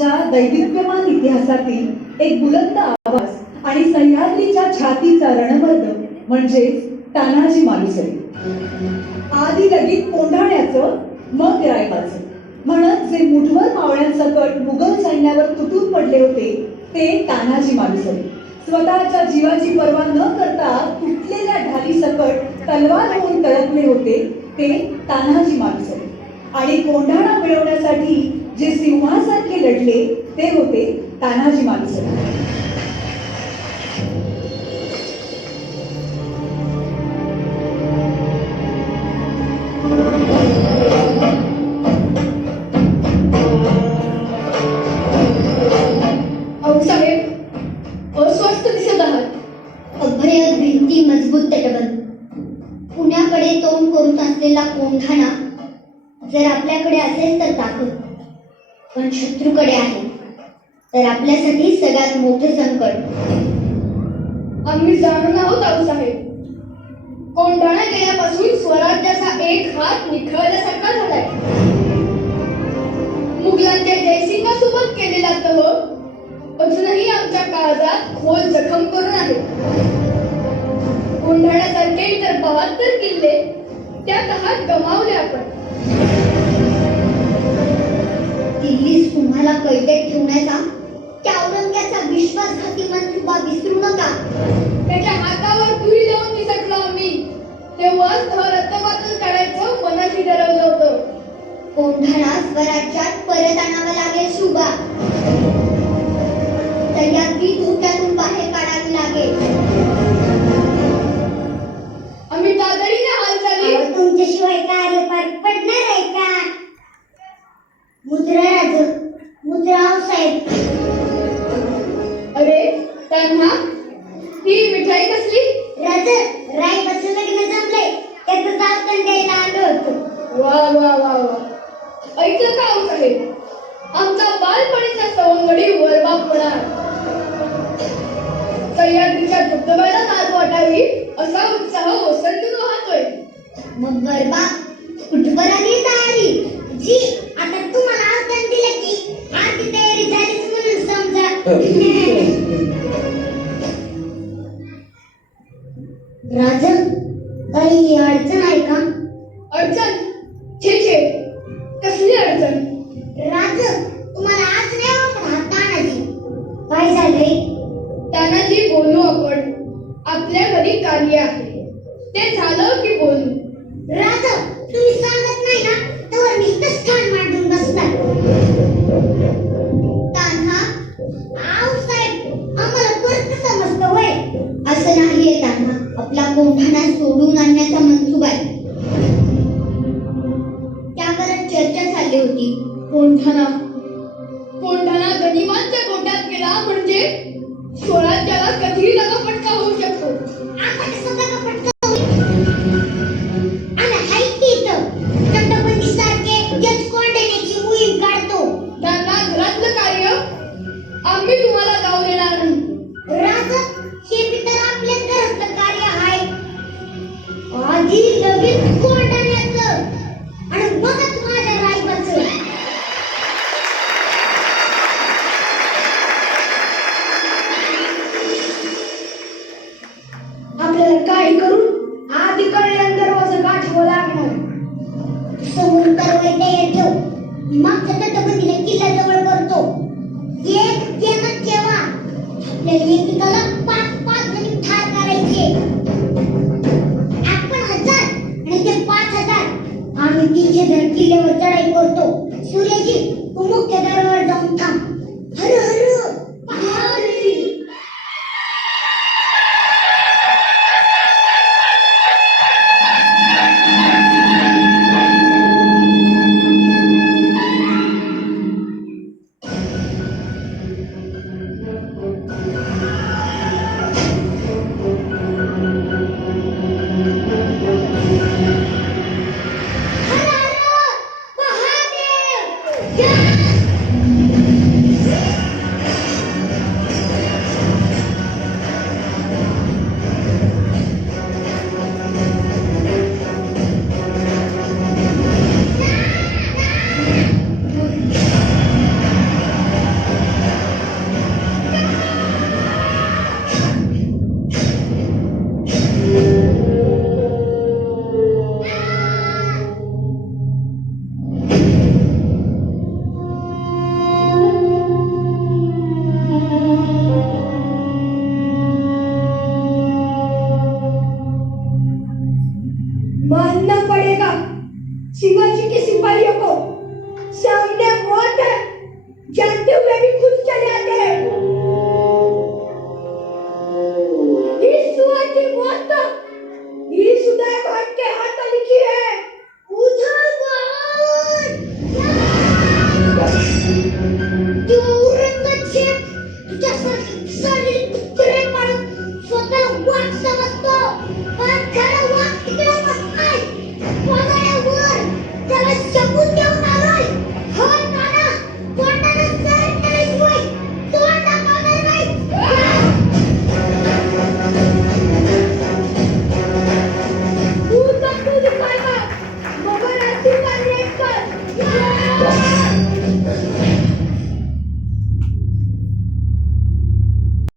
महाराष्ट्राच्या दैदिप्यमान इतिहासातील एक बुलंद आवाज आणि सह्याद्रीच्या छातीचा रणमर्द म्हणजेच तानाजी मालुसरे. आधी लगीत कोंढाण्याचं मग रायबाचं म्हणत जे मुठभर मावळ्यांसकट मुघल सैन्यावर तुटून पडले होते ते तानाजी मालुसरे. स्वतःच्या जीवाची पर्वा न करता तुटलेल्या ढाली सकट तलवार होऊन तळपले होते ते तानाजी मालुसरे. आणि कोंढाणा मिळवण्यासाठी जे सिंहासारखे लढले ते होते तानाजी मालुसरे. अभय भिंती मजबूत तटबंद पुण्याकडे तोंड करून असलेला कोंढाणा जर आपल्याकडे असेल तर ताकद, पण शत्रूकडे आहे तर आपल्यासाठी सगळ्यात मोठे संकट. आम्ही जाणून आहोत आऊसाहेब, कोंढाणा गेल्यापासून स्वराज्याचा एक हात निखळल्यासारखा झालाय. मुघलांच्या जयसिंगासोबत केलेला तह अजूनही आमच्या काळजात खोल जखम करून आहे. कोंढाण्यासारखे इतर 72 किल्ले त्या तहात गमावले आपण. दिल्लीस तुम्हाला कैदेत ठेवण्याचा त्या औरंग्याचा विश्वासघाती मनसुबा विसरू नका. त्याच्या हातावर तुरी लावून निसटलो आम्ही, तेव्हाच रक्तपातच काढायचं मनाशी ठरवलं होतं. कोंढाणा स्वराज्यात परत आणावं लागेल शुभा. सह्याद्री धोक्यातून बाहेर काढावी लागेल. आम्ही तातडीने हालचाली. तुमच्याशिवाय कार्य पार पडणार आहे का? मुद्रा राज, मुद्रा साहेब. अरे त्यांना ही मिठाई कसली? राज, रायबाचं लग्न जमलंय, त्याचं जावतण द्यायला आलो होतो. वा वा वा वा. ऐकलं का आऊसाहेब, आमचा बालपणीचा सवंगडी वरबापणा. सह्याद्रीच्या धबधब्याला नाद वाटावी असा उत्साह ओसंडून वाहतोय. मग बरबा कुठवर आली तयारी जी? आता तुम्हाला आव्हान दिलं की आधी तयारी झालीच म्हणून समजा. राजन, काही अडचण आहे का? अडचण? छे छे, कसली अडचण? राज, तुम्हाला आज नाही वाटत हा तानाजी? काय झालंय? तानाजी बोलू आपण, आपल्या घरी कार्य आहे, ते झालं की बोलू. राज, तुम्ही सांगत नाही ना तर मी इथंच ठाण मांडून बसणार. तान्हा, आऊ साहेब, आम्हाला परत समजतं होय? असं नाहीये तान्हा, आपला कोंढाणा सोडून आणण्याचा मनसुबा आहे. त्यावर चर्चा चालली होती. कोंढाणा गनिमांच्या गोट्यात गेला म्हणजे स्वराज्याला कधीही दगाफटका होऊ शकतो. आता कसं दगाफटका होईल? आणि हायती इथं चटबंदीसारखे जजकोंडण्याची मोहीम काढतो. त्यांना घरातलं कार्य आम्ही तुम्हाला जाऊ देणार नाही. राज, हे बी तर आपल्याच घरातलं कार्य आहे. आधी लगेच कोंढाण्याचं आणि मगच माझ्या रायबाचं. आपल्याला काय करून आधी कळल्यान दरवाजा गाठवा लागणार. समोर तरवाई तयार ठेव. मागच्या तटबंदीला किल्ला जवळ करतो. एक केमत ठेवा. आपल्याला एकेकाला 5-5 जणी ठार करायचे. आपण 1000 आणि ते 5000. आम्ही 300 जण किल्ल्यावर चढाई करतो. सूर्यजी, तू मुख्य दरबारावर जाऊन थांब. हर हर पहारी. हर हर महादेव.